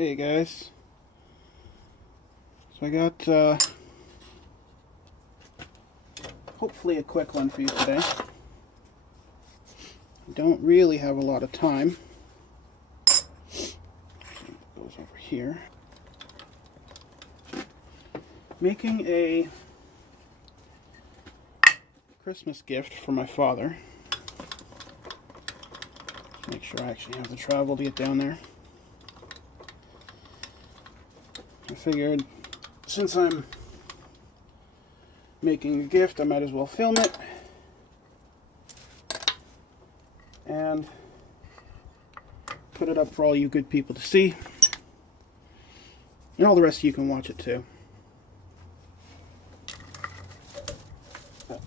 Hey guys, so I got hopefully a quick one for you today. I don't really have a lot of time. It goes over here. Making a Christmas gift for my father. Make sure I actually have the travel to get down there. I figured since I'm making a gift, I might as well film it and put it up for all you good people to see. And all the rest of you can watch it too. But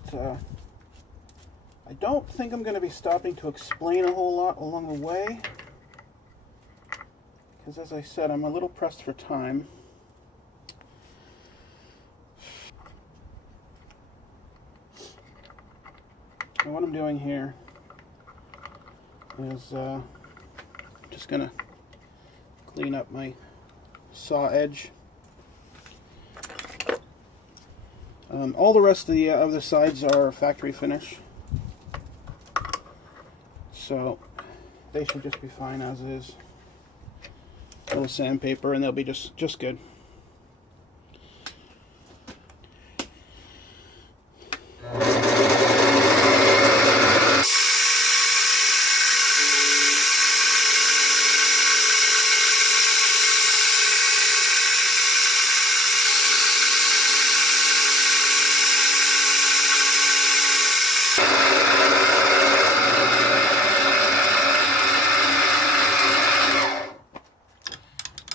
I don't think I'm going to be stopping to explain a whole lot along the way, because as I said, I'm a little pressed for time. And what I'm doing here is just going to clean up my saw edge. All the rest of the sides are factory finish, so they should just be fine as is. A little sandpaper and they'll be just good.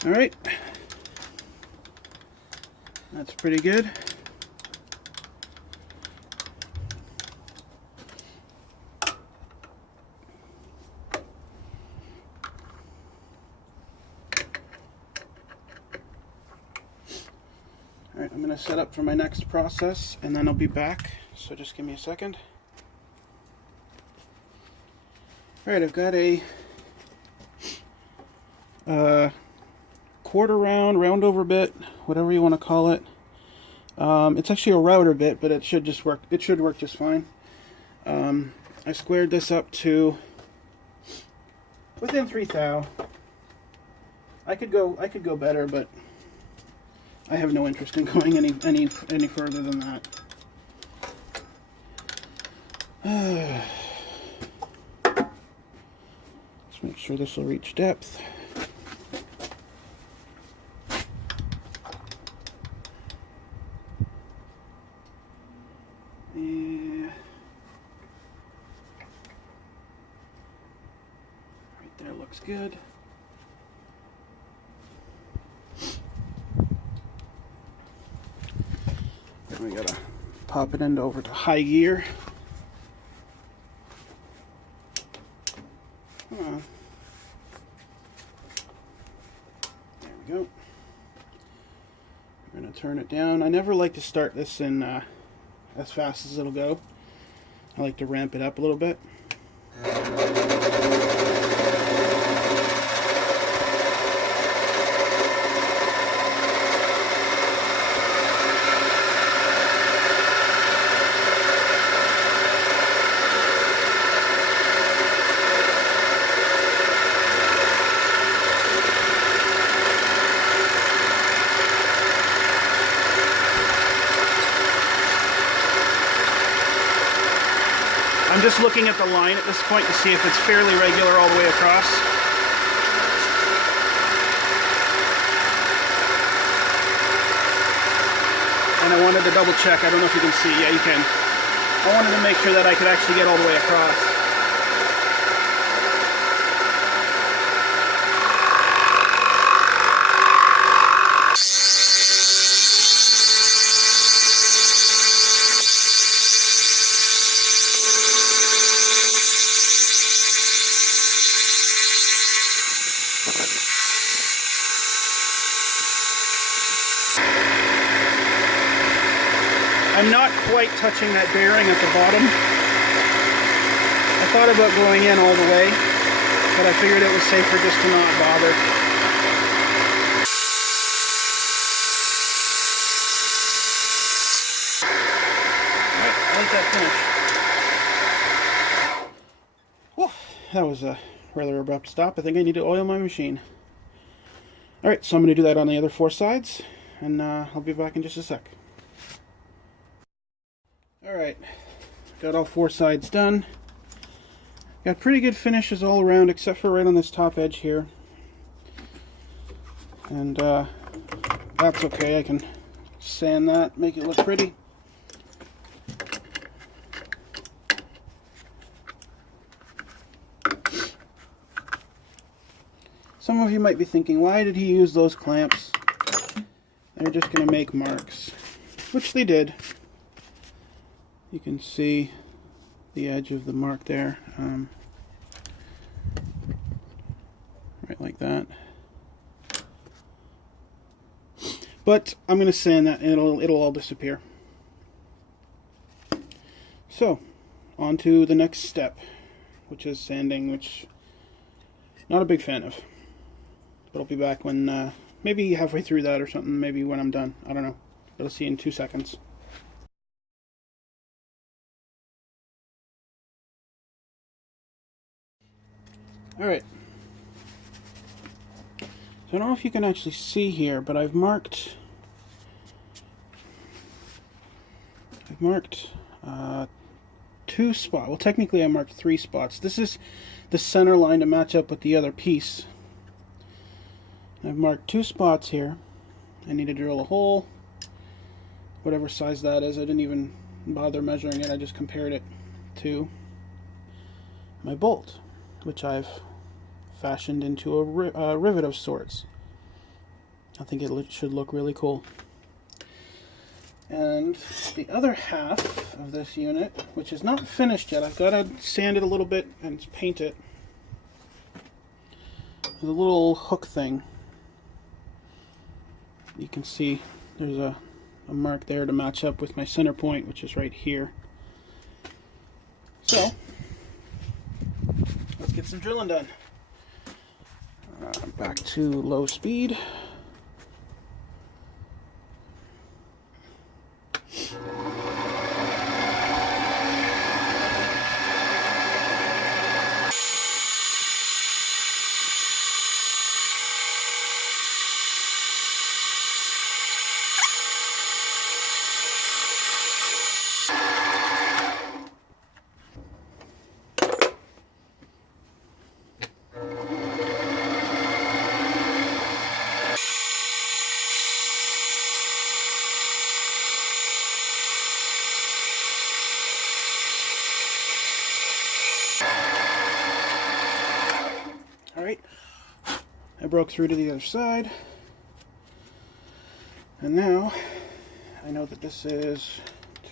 All right, that's pretty good. All right, I'm going to set up for my next process and then I'll be back, so just give me a second. All right, I've got a quarter round over bit, whatever you want to call it. It's actually a router bit, but it should just work. It should work just fine. I squared this up to within 3 thou. I could go better, but I have no interest in going any further than that. Let's make sure this will reach depth. Right there looks good. We gotta pop it into over to high gear. There we go. We're gonna turn it down. I never like to start this in as fast as it'll go. I like to ramp it up a little bit. I'm just looking at the line at this point to see if it's fairly regular all the way across. And I wanted to double check. I don't know if you can see. Yeah, you can. I wanted to make sure that I could actually get all the way across. I'm not quite touching that bearing at the bottom. I thought about going in all the way, but I figured it was safer just to not bother. that was a rather abrupt stop. I think I need to oil my machine. Alright, so I'm going to do that on the other 4 sides, and I'll be back in just a sec. Alright, got all 4 sides done. Got pretty good finishes all around, except for right on this top edge here. And that's okay, I can sand that, make it look pretty. Some of you might be thinking, why did he use those clamps? They're just going to make marks, which they did. You can see the edge of the mark there, right like that. But I'm going to sand that and it'll all disappear. So, on to the next step, which is sanding, which I'm not a big fan of. But I'll be back when, maybe halfway through that or something, maybe when I'm done. I don't know. But I'll see you in 2 seconds. Alright. So I don't know if you can actually see here, but I've marked 2 spots. Well, technically I marked 3 spots. This is the center line to match up with the other piece. I've marked 2 spots here. I need to drill a hole, whatever size that is. I didn't even bother measuring it. I just compared it to my bolt, which I've fashioned into a rivet of sorts. I think it should look really cool. And the other half of this unit, which is not finished yet, I've got to sand it a little bit and paint it. There's a little hook thing. You can see there's a mark there to match up with my center point, which is right here. So, let's get some drilling done. Back to low speed. Alright, I broke through to the other side, and now I know that this is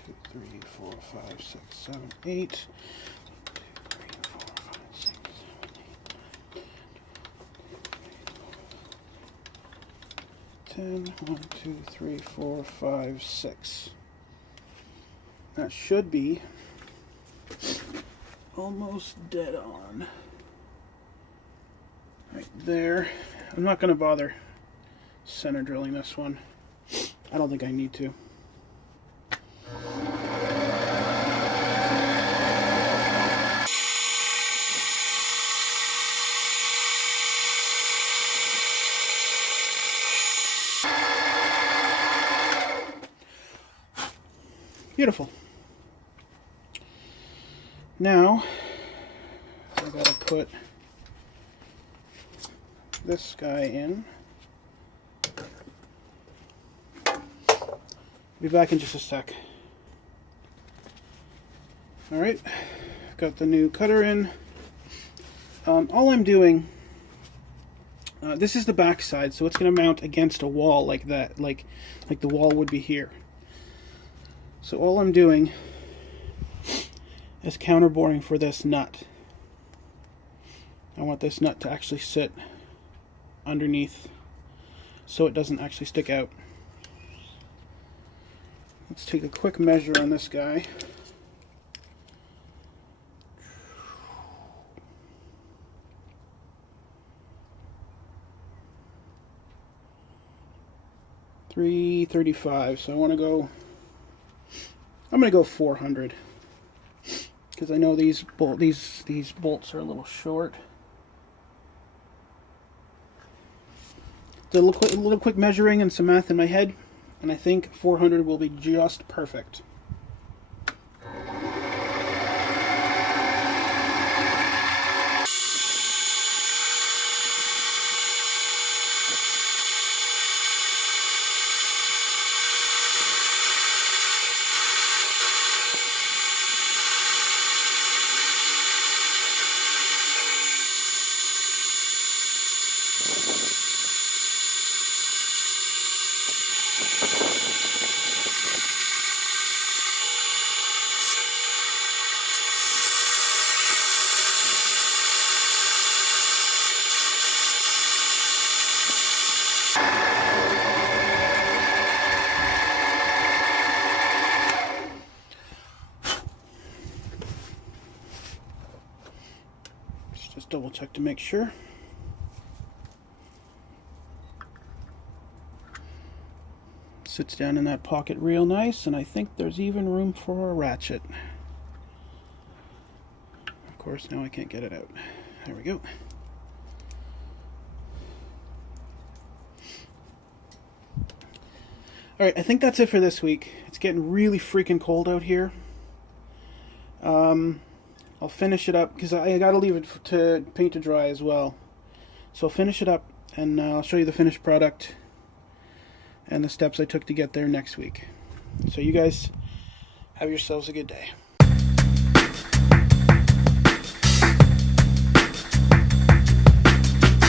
2, 3, 4, 5, 6, 7, 8. 2, 3, 4, 5, 6, 7, 8. 10, 1, 2, 3, 4, 5, 6. That should be almost dead on. Right there. I'm not going to bother center drilling this one. I don't think I need to. Beautiful. Now, I gotta put this guy in. Be back in just a sec. Alright, got the new cutter in. All I'm doing, this is the back side, so it's going to mount against a wall like that, like the wall would be here. So all I'm doing is counterboring for this nut. I want this nut to actually sit underneath so it doesn't actually stick out. Let's take a quick measure on this guy. .335, so I'm going to go 400. because I know these bolts are a little short. Did a little quick measuring and some math in my head, and I think 400 will be just perfect. Just double check to make sure. Sits down in that pocket real nice, and I think there's even room for a ratchet. Of course, now I can't get it out. There we go. Alright, I think that's it for this week. It's getting really freaking cold out here. I'll finish it up because I gotta leave it to paint to dry as well. So I'll finish it up and I'll show you the finished product and the steps I took to get there next week. So you guys have yourselves a good day.